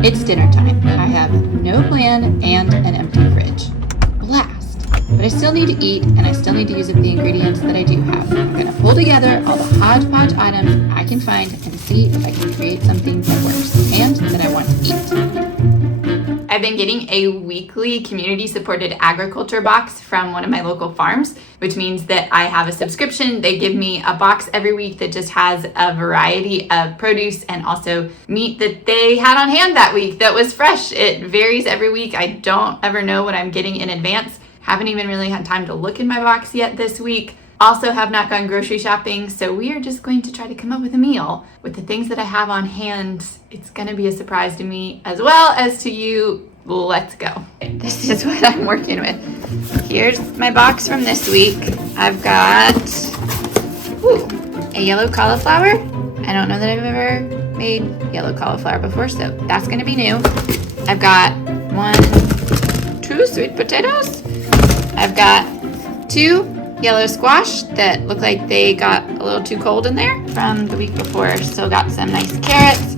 It's dinner time. I have no plan and an empty fridge. Blast! But I still need to eat, and I still need to use up the ingredients that I do have. I'm gonna pull together all the hodgepodge items I can find and see if I can create something that works and that I want to eat. I've been getting a weekly community-supported agriculture box from one of my local farms, which means that I have a subscription. They give me a box every week that just has a variety of produce and also meat that they had on hand that week that was fresh. It varies every week. I don't ever know what I'm getting in advance. Haven't even really had time to look in my box yet this week. Also have not gone grocery shopping, so we are just going to try to come up with a meal with the things that I have on hand. It's gonna be a surprise to me as well as to you. Let's go. This is what I'm working with. Here's my box from this week. I've got a yellow cauliflower. I don't know that I've ever made yellow cauliflower before, so that's gonna be new. I've got 2 sweet potatoes. I've got 2 yellow squash that look like they got a little too cold in there from the week before. Still got some nice carrots,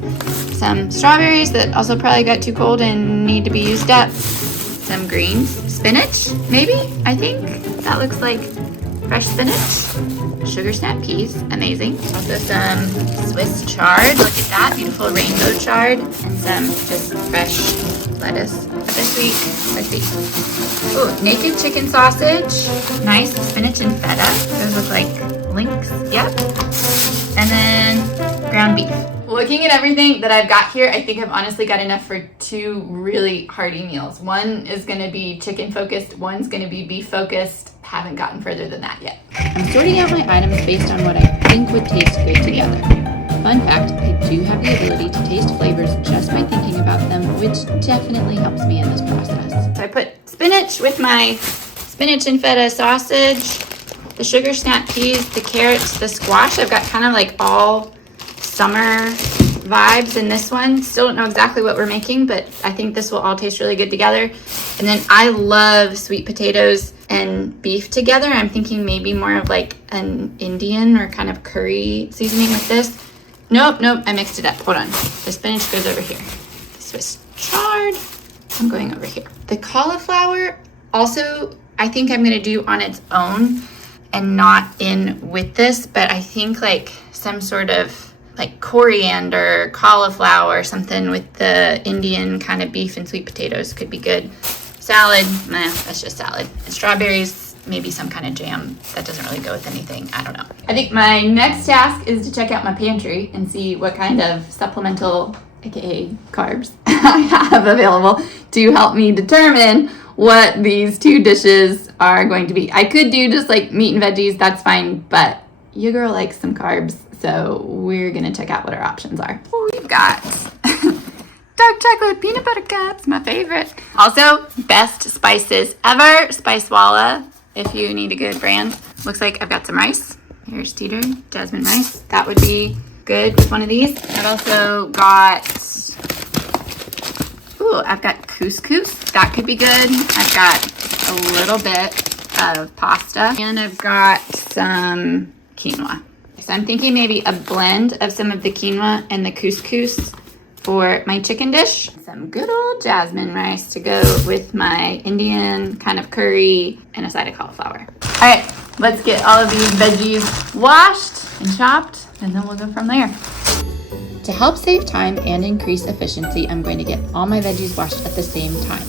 some strawberries that also probably got too cold and need to be used up, some greens, spinach maybe, I think. That looks like fresh spinach, sugar snap peas, amazing. Also some Swiss chard, look at that, beautiful rainbow chard, and some just fresh lettuce. This week, let's see. Ooh, naked chicken sausage, nice spinach and feta. Those look like links, yep. And then ground beef. Looking at everything that I've got here, I think I've honestly got enough for 2 really hearty meals. One is gonna be chicken focused, one's gonna be beef focused. Haven't gotten further than that yet. I'm sorting out my items based on what I think would taste good together. Fun fact, I do have the ability to taste flavors just by thinking about them, which definitely helps me in this process. So I put spinach with my spinach and feta sausage, the sugar snap peas, the carrots, the squash. I've got kind of like all summer vibes in this one. Still don't know exactly what we're making, but I think this will all taste really good together. And then I love sweet potatoes and beef together. I'm thinking maybe more of like an Indian or kind of curry seasoning with this. Nope, I mixed it up. Hold on. The spinach goes over here. The Swiss chard, I'm going over here. The cauliflower, also, I think I'm gonna do on its own and not in with this, but I think like some sort of like coriander, cauliflower, something with the Indian kind of beef and sweet potatoes could be good. Salad, that's just salad. And strawberries, maybe some kind of jam that doesn't really go with anything. I don't know. I think my next task is to check out my pantry and see what kind of supplemental, aka carbs, I have available to help me determine what these 2 dishes are going to be. I could do just like meat and veggies, that's fine, but your girl likes some carbs, so we're gonna check out what our options are. We've got dark chocolate peanut butter cups, my favorite. Also, best spices ever, Spicewalla, if you need a good brand. Looks like I've got some rice. Here's teeter, jasmine rice. That would be good with one of these. I've also got, I've got couscous. That could be good. I've got a little bit of pasta. And I've got some quinoa. So I'm thinking maybe a blend of some of the quinoa and the couscous for my chicken dish. Some good old jasmine rice to go with my Indian kind of curry and a side of cauliflower. All right, let's get all of these veggies washed and chopped, and then we'll go from there. To help save time and increase efficiency, I'm going to get all my veggies washed at the same time.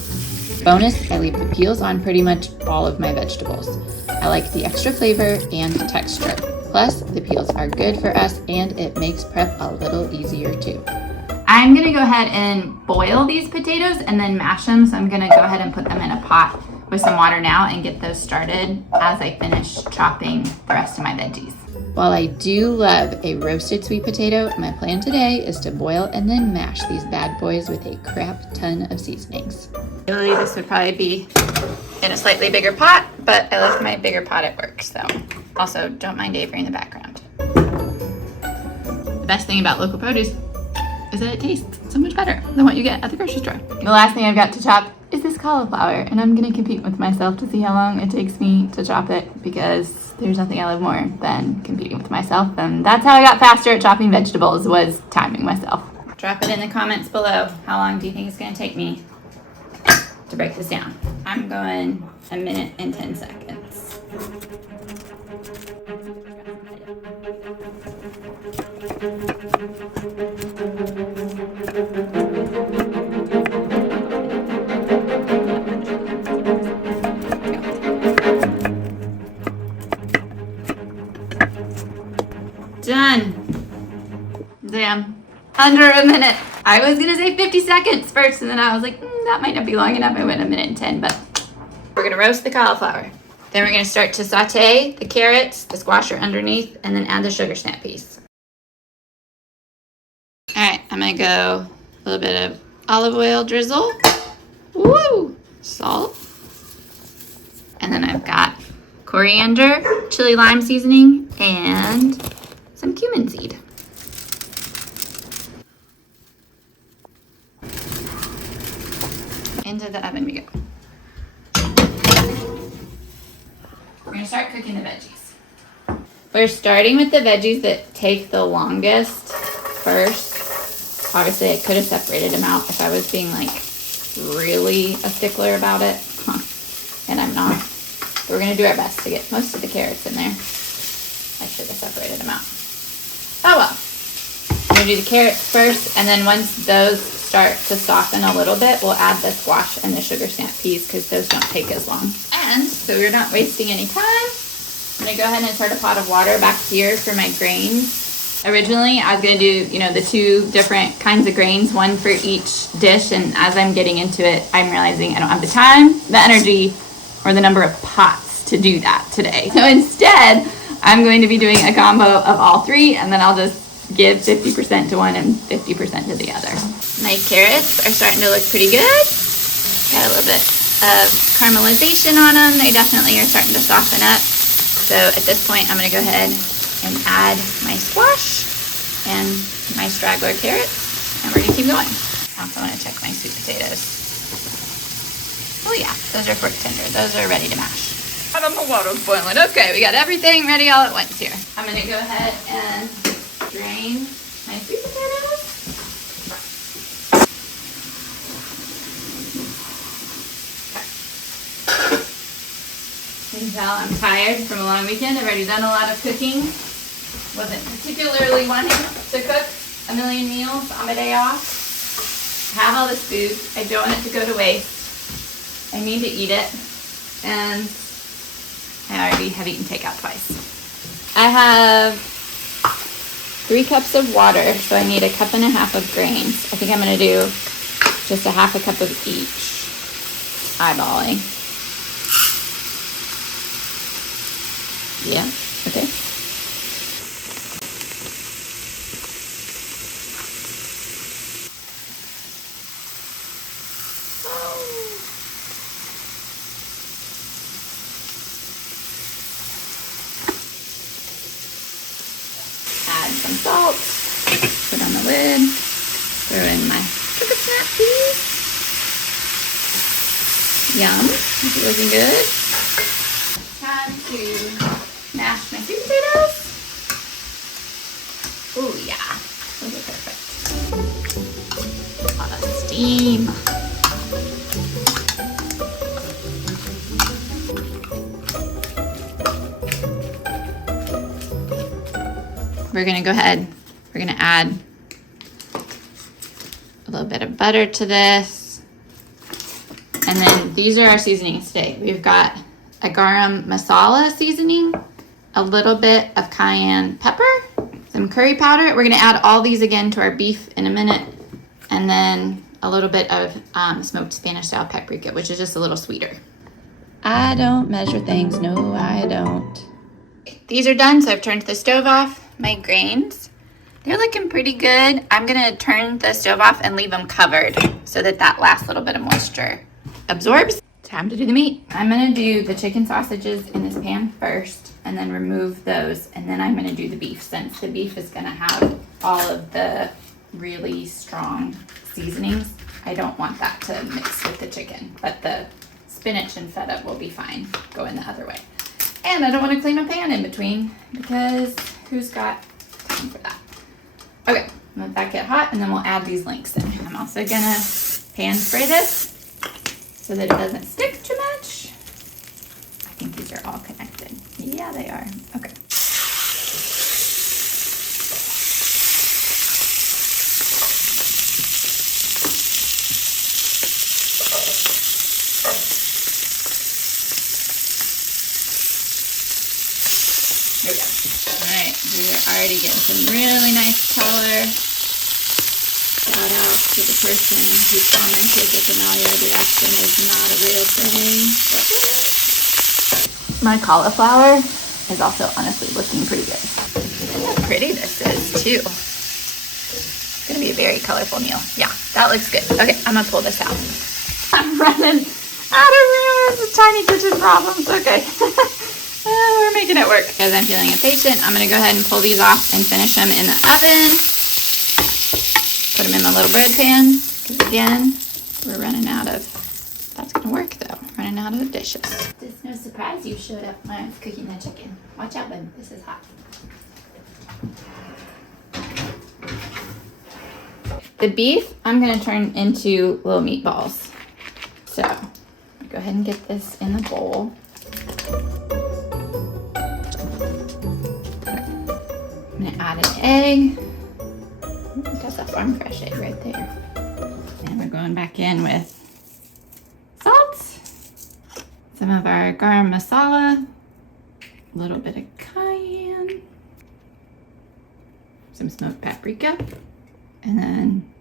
Bonus, I leave the peels on pretty much all of my vegetables. I like the extra flavor and texture. Plus, the peels are good for us and it makes prep a little easier too. I'm gonna go ahead and boil these potatoes and then mash them. So I'm gonna go ahead and put them in a pot with some water now and get those started as I finish chopping the rest of my veggies. While I do love a roasted sweet potato, my plan today is to boil and then mash these bad boys with a crap ton of seasonings. Really, this would probably be in a slightly bigger pot, but I left my bigger pot at work, so also don't mind Avery in the background. The best thing about local produce is that it tastes so much better than what you get at the grocery store. The last thing I've got to chop is this cauliflower, and I'm gonna compete with myself to see how long it takes me to chop it, because there's nothing I love more than competing with myself, and that's how I got faster at chopping vegetables, was timing myself. Drop it in the comments below. How long do you think it's gonna take me to break this down? I'm going 1 minute and 10 seconds. Done. Damn. Under 1 minute. I was gonna say 50 seconds first, and then I was like, that might not be long enough. I went 1 minute and 10, but we're gonna roast the cauliflower. Then we're gonna start to saute the carrots, the squash are underneath, and then add the sugar snap peas. All right, I'm gonna go a little bit of olive oil drizzle. Woo! Salt. And then I've got coriander, chili lime seasoning, and some cumin seed. Into the oven we go. We're gonna start cooking the veggies. We're starting with the veggies that take the longest first. Obviously I could have separated them out if I was being like really a stickler about it. And I'm not. But we're gonna do our best to get most of the carrots in there. I should have separated them out. Oh well. I'm gonna do the carrots first, and then once those start to soften a little bit, we'll add the squash and the sugar snap peas because those don't take as long. And so we're not wasting any time, I'm gonna go ahead and start a pot of water back here for my grains. Originally, I was gonna do, the 2 different kinds of grains, one for each dish, and as I'm getting into it, I'm realizing I don't have the time, the energy, or the number of pots to do that today. So instead, I'm going to be doing a combo of all 3, and then I'll just give 50% to one and 50% to the other. My carrots are starting to look pretty good. Got a little bit of caramelization on them. They definitely are starting to soften up. So at this point, I'm gonna go ahead and add my squash and my straggler carrots, and we're gonna keep going. I also wanna check my sweet potatoes. Oh yeah, those are fork tender. Those are ready to mash. Out of the water's boiling. Okay, we got everything ready all at once here. I'm gonna go ahead and drain my sweet potatoes. You can tell I'm tired from a long weekend. I've already done a lot of cooking. Wasn't particularly wanting to cook a million meals on my day off. I have all this food. I don't want it to go to waste. I need to eat it. And I already have eaten takeout twice. I have 3 cups of water, so I need 1.5 cups of grains. I think I'm gonna do just 1/2 cup of each, eyeballing. Yeah, okay. Add some salt, put on the lid, throw in my sugar snap peas. Yum, this is looking good. Time to mash my sweet potatoes. Oh yeah, those are perfect. A lot of steam. We're gonna go ahead, we're gonna add a little bit of butter to this. And then these are our seasonings today. We've got a garam masala seasoning, a little bit of cayenne pepper, some curry powder. We're gonna add all these again to our beef in a minute. And then a little bit of smoked Spanish style paprika, which is just a little sweeter. I don't measure things, no I don't. These are done, so I've turned the stove off. My grains, they're looking pretty good. I'm gonna turn the stove off and leave them covered so that that last little bit of moisture absorbs. Time to do the meat. I'm gonna do the chicken sausages in this pan first and then remove those, and then I'm gonna do the beef, since the beef is gonna have all of the really strong seasonings. I don't want that to mix with the chicken, but the spinach and feta will be fine going the other way. And I don't want to clean my pan in between because who's got time for that? Okay, let that get hot, and then we'll add these links in. I'm also gonna pan spray this so that it doesn't stick too much. I think these are all connected. Yeah, they are. Okay. There we go. All right, we are already getting some really nice color. Shout out to the person who commented that the Maillard reaction is not a real thing. My cauliflower is also honestly looking pretty good. Look how pretty this is too. It's gonna be a very colorful meal. Yeah, that looks good. Okay, I'm gonna pull this out. I'm running out of room. It's tiny kitchen problems. Okay. We're making it work. Because I'm feeling impatient, I'm gonna go ahead and pull these off and finish them in the oven. Put them in my little bread pan, because again, we're running out of, that's gonna work though, running out of dishes. It's no surprise you showed up when I was cooking the chicken. Watch out, bud, this is hot. The beef, I'm gonna turn into little meatballs. So, go ahead and get this in the bowl. I'm gonna add an egg. Ooh, that's a farm fresh egg right there. And we're going back in with salt, some of our garam masala, a little bit of cayenne, some smoked paprika, and then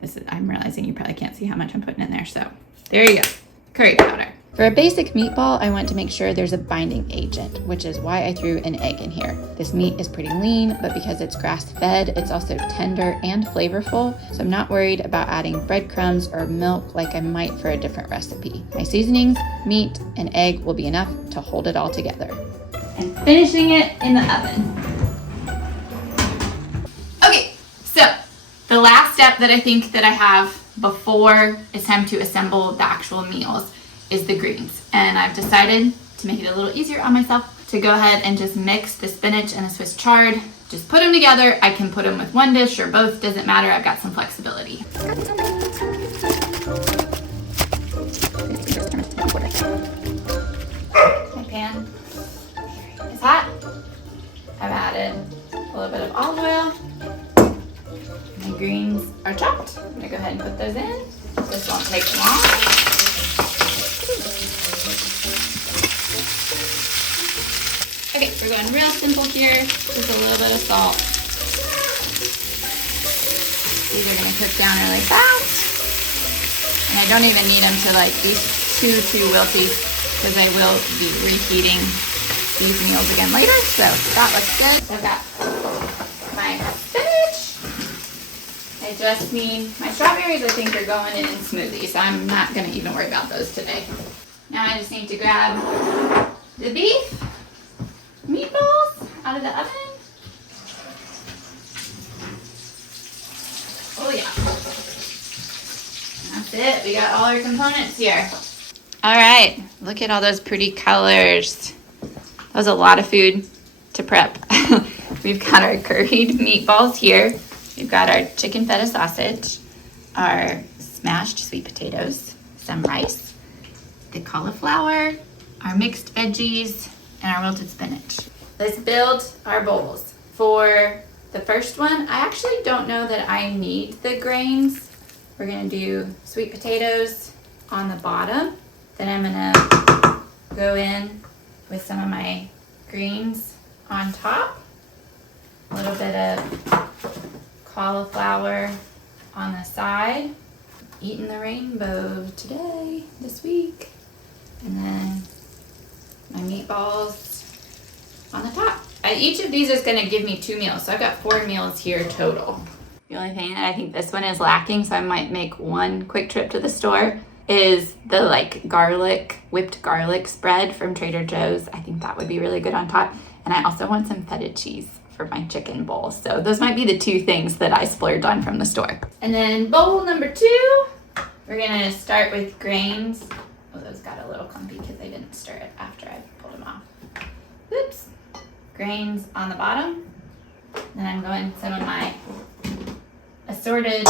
this is, I'm realizing you probably can't see how much I'm putting in there, so there you go, curry powder. For a basic meatball, I want to make sure there's a binding agent, which is why I threw an egg in here. This meat is pretty lean, but because it's grass-fed, it's also tender and flavorful, so I'm not worried about adding breadcrumbs or milk like I might for a different recipe. My seasonings, meat, and egg will be enough to hold it all together. And finishing it in the oven. Okay, so the last step that I think that I have before it's time to assemble the actual meals is the greens. And I've decided to make it a little easier on myself to go ahead and just mix the spinach and the Swiss chard. Just put them together. I can put them with one dish or both, doesn't matter. I've got some flexibility. My pan is hot. I've added a little bit of olive oil. My greens are chopped. I'm gonna go ahead and put those in. This won't take long. Okay, we're going real simple here, just a little bit of salt. These are gonna cook down really fast. And I don't even need them to like be too wilty, because I will be reheating these meals again later, so that looks good. So I've got my spinach. I just need, my strawberries I think are going in smoothies, so I'm not gonna even worry about those today. Now I just need to grab the beef, meatballs out of the oven. Oh yeah. That's it, we got all our components here. All right, look at all those pretty colors. That was a lot of food to prep. We've got our curried meatballs here. We've got our chicken feta sausage, our smashed sweet potatoes, some rice, the cauliflower, our mixed veggies, and our wilted spinach. Let's build our bowls. For the first one, I actually don't know that I need the grains. We're gonna do sweet potatoes on the bottom. Then I'm gonna go in with some of my greens on top. A little bit of cauliflower on the side. Eating the rainbow today, this week. And then my meatballs on the top. Each of these is gonna give me 2 meals, so I've got 4 meals here total. The only thing that I think this one is lacking, so I might make one quick trip to the store, is the like whipped garlic spread from Trader Joe's. I think that would be really good on top. And I also want some feta cheese for my chicken bowl. So those might be the 2 things that I splurged on from the store. And then bowl number 2, we're gonna start with grains. Oh, those got a little clumpy because I didn't stir it after I pulled them off. Oops. Grains on the bottom. Then I'm going some of my assorted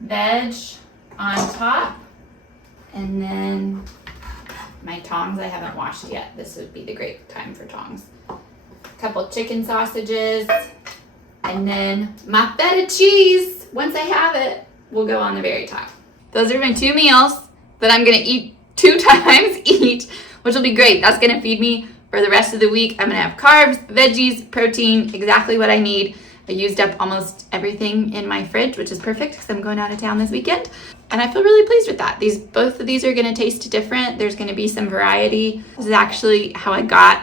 veg on top. And then my tongs I haven't washed yet. This would be the great time for tongs. A couple chicken sausages. And then my feta cheese, once I have it, will go on the very top. Those are my 2 meals that I'm gonna eat 2 times each, which will be great. That's gonna feed me for the rest of the week. I'm gonna have carbs, veggies, protein, exactly what I need. I used up almost everything in my fridge, which is perfect because I'm going out of town this weekend. And I feel really pleased with that. Both of these are gonna taste different. There's gonna be some variety. This is actually how I got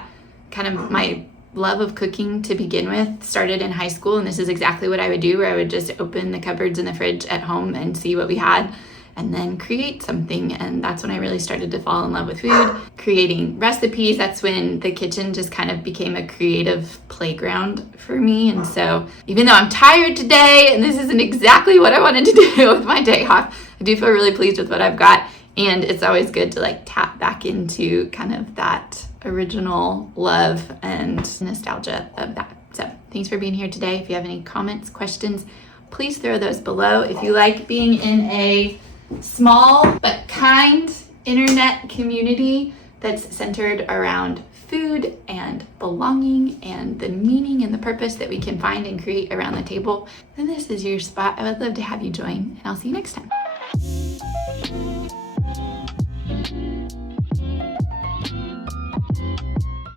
kind of my love of cooking to begin with. Started in high school, and this is exactly what I would do, where I would just open the cupboards in the fridge at home and see what we had and then create something. And that's when I really started to fall in love with food, creating recipes. That's when the kitchen just kind of became a creative playground for me. And so even though I'm tired today and this isn't exactly what I wanted to do with my day off, I do feel really pleased with what I've got. And it's always good to like tap back into kind of that original love and nostalgia of that. So thanks for being here today. If you have any comments, questions, please throw those below. If you like being in a small but kind internet community that's centered around food and belonging and the meaning and the purpose that we can find and create around the table, then this is your spot. I would love to have you join, and I'll see you next time.